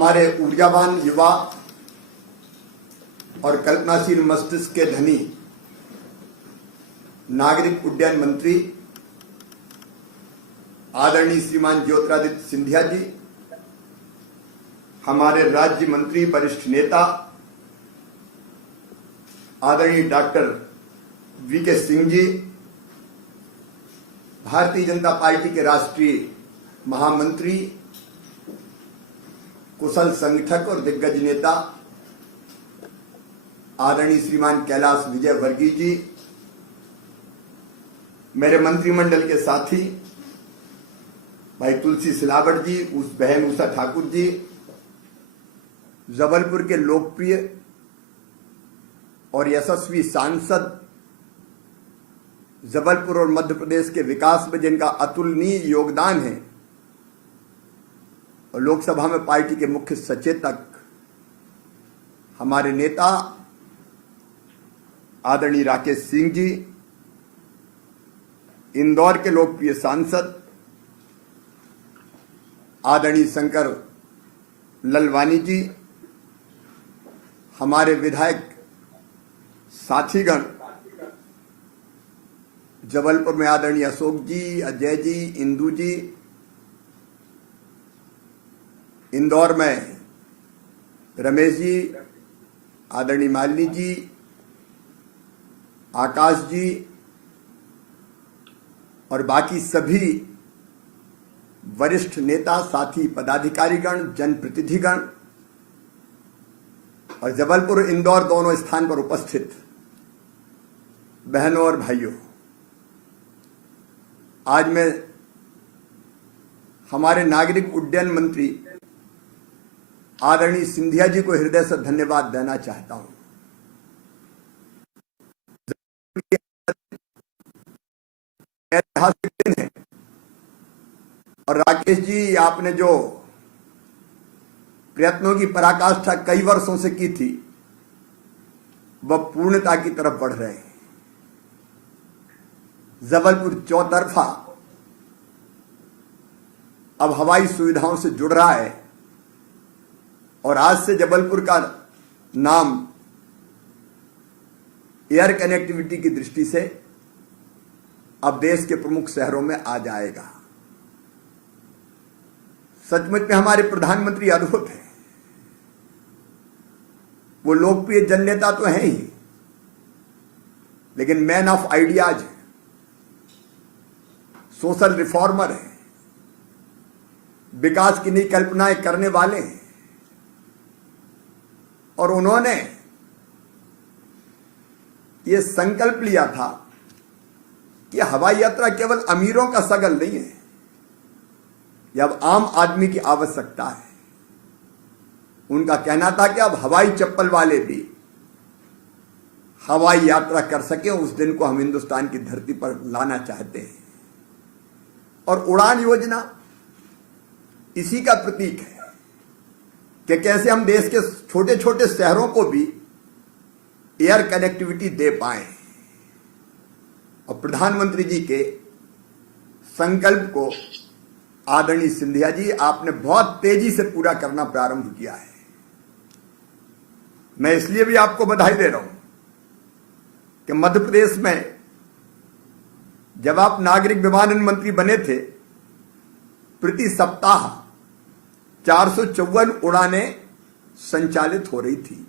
हमारे ऊर्जावान युवा और कल्पनाशील मस्तिष्क के धनी नागरिक उड्डयन मंत्री आदरणीय श्रीमान ज्योतिरादित्य सिंधिया जी, हमारे राज्य मंत्री वरिष्ठ नेता आदरणीय doctor VK Singh ji, Bharatiya Janata party के राष्ट्रीय महामंत्री, कुशल संगठक और दिग्गज नेता आदरणीय श्रीमान कैलाश विजय वर्गीय जी, मेरे मंत्रिमंडल के साथी भाई तुलसी सिलावट जी, उस बहन उषा ठाकुर जी, जबलपुर के लोकप्रिय और यशस्वी सांसद, जबलपुर और मध्य प्रदेश के विकास में जिनका अतुलनीय योगदान है, और लोकसभा में पार्टी के मुख्य सचेतक हमारे नेता आदरणीय राकेश सिंह जी, इंदौर के लोकप्रिय सांसद आदरणीय शंकर ललवानी जी, हमारे विधायक साथीगण, जबलपुर में आदरणीय अशोक जी, अजय जी, इंदू जी, इंदौर में रमेश जी, आदरणीय मालिनी जी, आकाश जी और बाकी सभी वरिष्ठ नेता, साथी, पदाधिकारीगण, जनप्रतिनिधिगण और जबलपुर इंदौर दोनों स्थान पर उपस्थित बहनों और भाइयों, आज मैं हमारे नागरिक उड्डयन मंत्री आदरणीय सिंधिया जी को हृदय से धन्यवाद देना चाहता हूं। ऐतिहासिक दिन है और राकेश जी, आपने जो प्रयत्नों की पराकाष्ठा कई वर्षों से की थी वह पूर्णता की तरफ बढ़ रहे हैं। जबलपुर चौतरफा अब हवाई सुविधाओं से जुड़ रहा है और आज से जबलपुर का नाम एयर कनेक्टिविटी की दृष्टि से अब देश के प्रमुख शहरों में आ जाएगा। सचमुच में हमारे प्रधानमंत्री अद्भुत हैं। वो लोकप्रिय जननेता तो हैं ही, लेकिन मैन ऑफ आइडियाज है, सोशल रिफॉर्मर है, विकास की नई कल्पनाएं करने वाले हैं। और उन्होंने ये संकल्प लिया था कि हवाई यात्रा केवल अमीरों का सगल नहीं है, यह अब आम आदमी की आवश्यकता है। उनका कहना था कि अब हवाई चप्पल वाले भी हवाई यात्रा कर सकें, उस दिन को हम हिंदुस्तान की धरती पर लाना चाहते हैं। और उड़ान योजना इसी का प्रतीक है कि कैसे हम देश के छोटे छोटे शहरों को भी एयर कनेक्टिविटी दे पाए। और प्रधानमंत्री जी के संकल्प को आदरणीय सिंधिया जी, आपने बहुत तेजी से पूरा करना प्रारंभ किया है। मैं इसलिए भी आपको बधाई दे रहा हूं कि मध्य प्रदेश में जब आप नागरिक विमानन मंत्री बने थे, प्रति सप्ताह 454 उड़ानें संचालित हो रही थी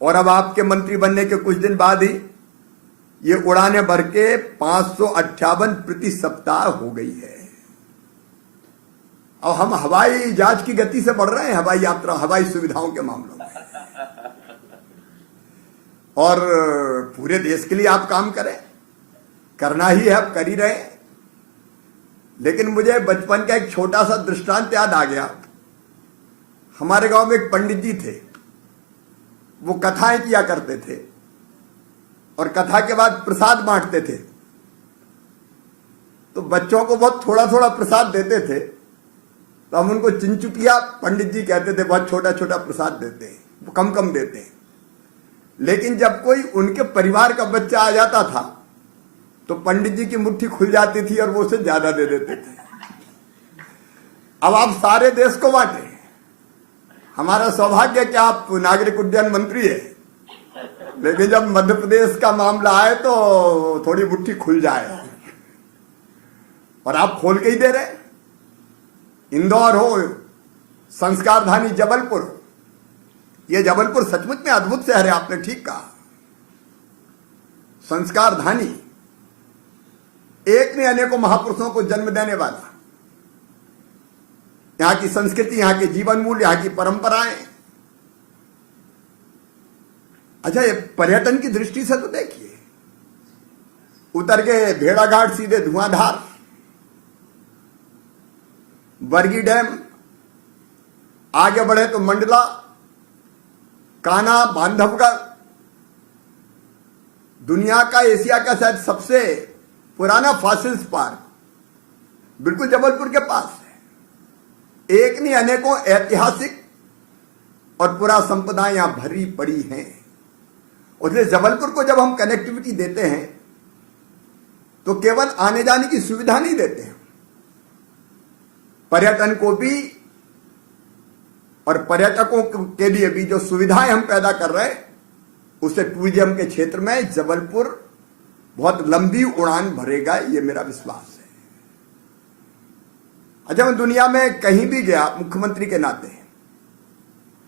और अब आपके मंत्री बनने के कुछ दिन बाद ही ये उड़ानें बढ़ के 558 प्रति सप्ताह हो गई है। अब हम हवाई जहाज की गति से बढ़ रहे हैं, हवाई यात्रा, हवाई सुविधाओं के मामलों में। और पूरे देश के लिए आप काम करें, करना ही है, आप कर ही रहे हैं। लेकिन मुझे बचपन का एक छोटा सा दृष्टांत याद आ गया। हमारे गांव में एक पंडित जी थे, वो कथाएं किया करते थे और कथा के बाद प्रसाद बांटते थे। तो बच्चों को बहुत थोड़ा थोड़ा प्रसाद देते थे, तो हम उनको चिंचुटिया पंडित जी कहते थे। बहुत छोटा छोटा प्रसाद देते हैं, वो कम कम देते हैं। लेकिन जब कोई उनके परिवार का बच्चा आ जाता था तो पंडित जी की मुट्ठी खुल जाती थी और वो उसे ज्यादा दे देते थे। अब आप सारे देश को बांटे, हमारा सौभाग्य है कि आप नागरिक उड्डयन मंत्री है, लेकिन जब मध्य प्रदेश का मामला आए तो थोड़ी मुट्ठी खुल जाए, और आप खोल के ही दे रहे। इंदौर हो, संस्कारधानी जबलपुर, ये जबलपुर सचमुच में अद्भुत शहर है, आपने ठीक कहा। संस्कारधानी, एक ने अनेकों महापुरुषों को जन्म देने वाला, यहां की संस्कृति, यहां के जीवन मूल्य, यहां की परंपराएं। अच्छा, ये पर्यटन की दृष्टि से तो देखिए, उतर के भेड़ाघाट सीधे धुआंधार, बरगी डैम, आगे बढ़े तो मंडला, कान्हा, बांधवगढ़, दुनिया का, एशिया का शायद सबसे पुराना फॉसिल्स पार्क बिल्कुल जबलपुर के पास है। एक नहीं अनेकों ऐतिहासिक और पुरा संपदाएं यहां भरी पड़ी हैं। इसलिए जबलपुर को जब हम कनेक्टिविटी देते हैं तो केवल आने जाने की सुविधा नहीं देते हैं, पर्यटन को भी और पर्यटकों के लिए भी जो सुविधाएं हम पैदा कर रहे हैं, उससे टूरिज्म के क्षेत्र में जबलपुर बहुत लंबी उड़ान भरेगा, ये मेरा विश्वास है। अच्छा, मैं दुनिया में कहीं भी गया मुख्यमंत्री के नाते,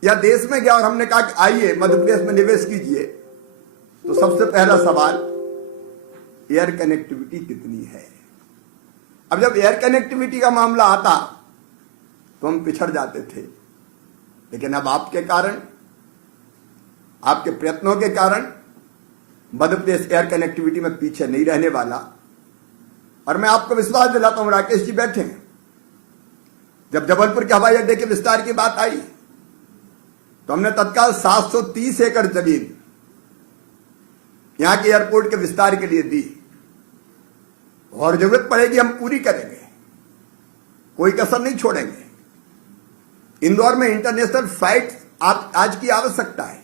या देश में गया और हमने कहा कि आइए मध्य प्रदेश में निवेश कीजिए, तो सबसे पहला सवाल एयर कनेक्टिविटी कितनी है। अब जब एयर कनेक्टिविटी का मामला आता तो हम पिछड़ जाते थे, लेकिन अब आपके कारण, आपके प्रयत्नों के कारण मध्य प्रदेश एयर कनेक्टिविटी में पीछे नहीं रहने वाला। और मैं आपको विश्वास दिलाता हूं, राकेश जी बैठे हैं, जब जबलपुर के हवाई अड्डे के विस्तार की बात आई तो हमने तत्काल 730 एकड़ जमीन यहां के एयरपोर्ट के विस्तार के लिए दी, और जरूरत पड़ेगी हम पूरी करेंगे, कोई कसर नहीं छोड़ेंगे। इंदौर में इंटरनेशनल फ्लाइट आज की आवश्यकता है,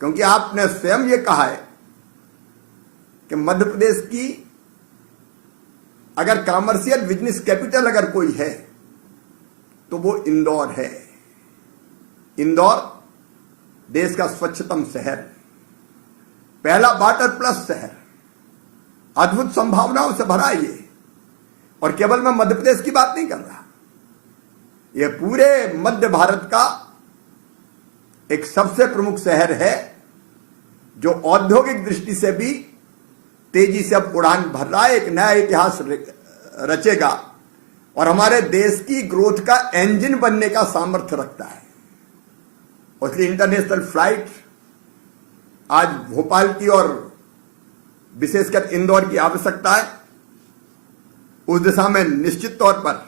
क्योंकि आपने स्वयं ये कहा है कि मध्य प्रदेश की अगर कॉमर्शियल बिजनेस कैपिटल अगर कोई है तो वो इंदौर है। इंदौर देश का स्वच्छतम शहर, पहला वाटर प्लस शहर, अद्भुत संभावनाओं से भरा ये। और केवल मैं मध्य प्रदेश की बात नहीं कर रहा, यह पूरे मध्य भारत का एक सबसे प्रमुख शहर है, जो औद्योगिक दृष्टि से भी तेजी से अब उड़ान भर रहा है, एक नया इतिहास रचेगा और हमारे देश की ग्रोथ का इंजन बनने का सामर्थ्य रखता है। और इसलिए इंटरनेशनल फ्लाइट आज भोपाल की और विशेषकर इंदौर की आवश्यकता है। उस दिशा में निश्चित तौर पर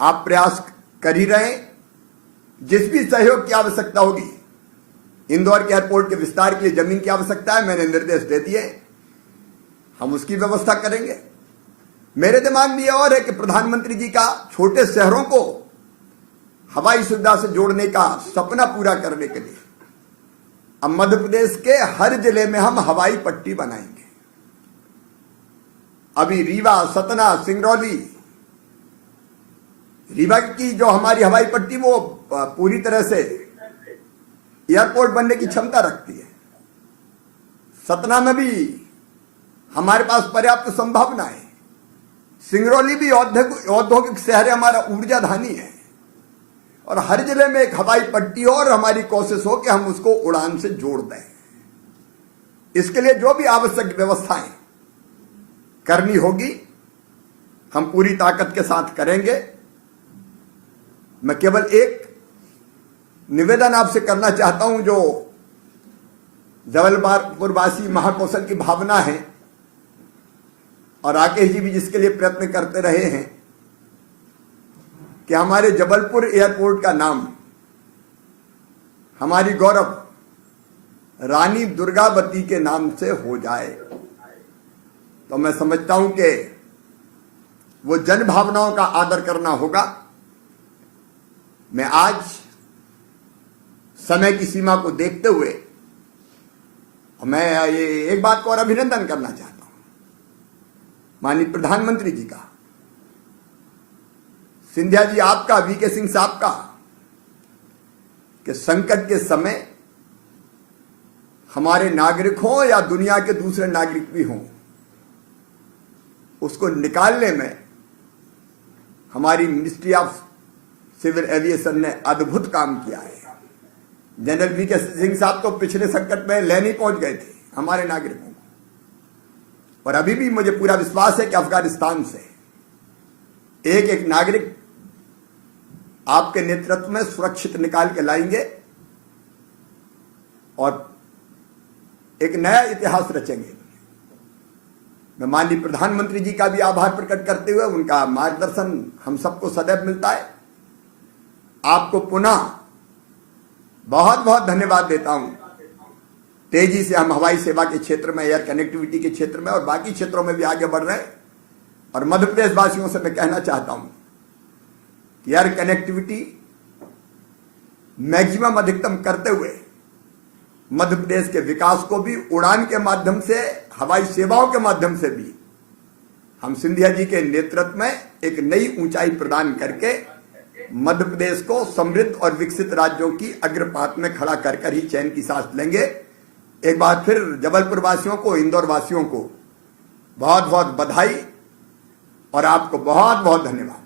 आप प्रयास कर ही रहे हैं। जिस भी सहयोग की आवश्यकता होगी, इंदौर के एयरपोर्ट के विस्तार के लिए जमीन की आवश्यकता है, मैंने निर्देश दे दिए, हम उसकी व्यवस्था करेंगे। मेरे दिमाग में यह और है कि प्रधानमंत्री जी का छोटे शहरों को हवाई सुविधा से जोड़ने का सपना पूरा करने के लिए अब मध्य प्रदेश के हर जिले में हम हवाई पट्टी बनाएंगे। अभी रीवा, सतना, सिंगरौली, रीवा की जो हमारी हवाई पट्टी वो पूरी तरह से एयरपोर्ट बनने की क्षमता रखती है। सतना में भी हमारे पास पर्याप्त संभावना है। सिंगरौली भी औद्योगिक शहर है, हमारा ऊर्जा धानी है, और हर जिले में एक हवाई पट्टी हो और हमारी कोशिश हो कि हम उसको उड़ान से जोड़ दें। इसके लिए जो भी आवश्यक व्यवस्थाएं करनी होगी हम पूरी ताकत के साथ करेंगे। मैं केवल एक निवेदन आपसे करना चाहता हूं, जो जबलपुरवासी महाकौशल की भावना है और राकेश जी भी जिसके लिए प्रयत्न करते रहे हैं कि हमारे जबलपुर एयरपोर्ट का नाम हमारी गौरव रानी दुर्गावती के नाम से हो जाए। तो मैं समझता हूं कि वो जन भावनाओं का आदर करना होगा। मैं आज समय की सीमा को देखते हुए मैं ये एक बात को और अभिनंदन करना चाहता हूं, माननीय प्रधानमंत्री जी का, सिंधिया जी आपका, वीके सिंह साहब का, कि संकट के समय हमारे नागरिक हों या दुनिया के दूसरे नागरिक भी हों, उसको निकालने में हमारी मिनिस्ट्री ऑफ सिविल एविएशन ने अद्भुत काम किया है। जनरल वीके सिंह साहब तो पिछले संकट में लेने पहुंच गए थे हमारे नागरिकों को, और अभी भी मुझे पूरा विश्वास है कि अफगानिस्तान से एक एक नागरिक आपके नेतृत्व में सुरक्षित निकाल के लाएंगे और एक नया इतिहास रचेंगे। मैं माननीय प्रधानमंत्री जी का भी आभार प्रकट करते हुए, उनका मार्गदर्शन हम सबको सदैव मिलता है, आपको पुनः बहुत बहुत धन्यवाद देता हूं। तेजी से हम हवाई सेवा के क्षेत्र में, एयर कनेक्टिविटी के क्षेत्र में और बाकी क्षेत्रों में भी आगे बढ़ रहे हैं। और मध्य प्रदेश वासियों से मैं कहना चाहता हूं कि एयर कनेक्टिविटी मैक्सिमम अधिकतम करते हुए मध्य प्रदेश के विकास को भी उड़ान के माध्यम से, हवाई सेवाओं के माध्यम से भी हम सिंधिया जी के नेतृत्व में एक नई ऊंचाई प्रदान करके मध्य प्रदेश को समृद्ध और विकसित राज्यों की अग्रपात में खड़ा कर कर ही चैन की सांस लेंगे। एक बार फिर जबलपुर वासियों को, इंदौर वासियों को बहुत बहुत बधाई और आपको बहुत बहुत धन्यवाद।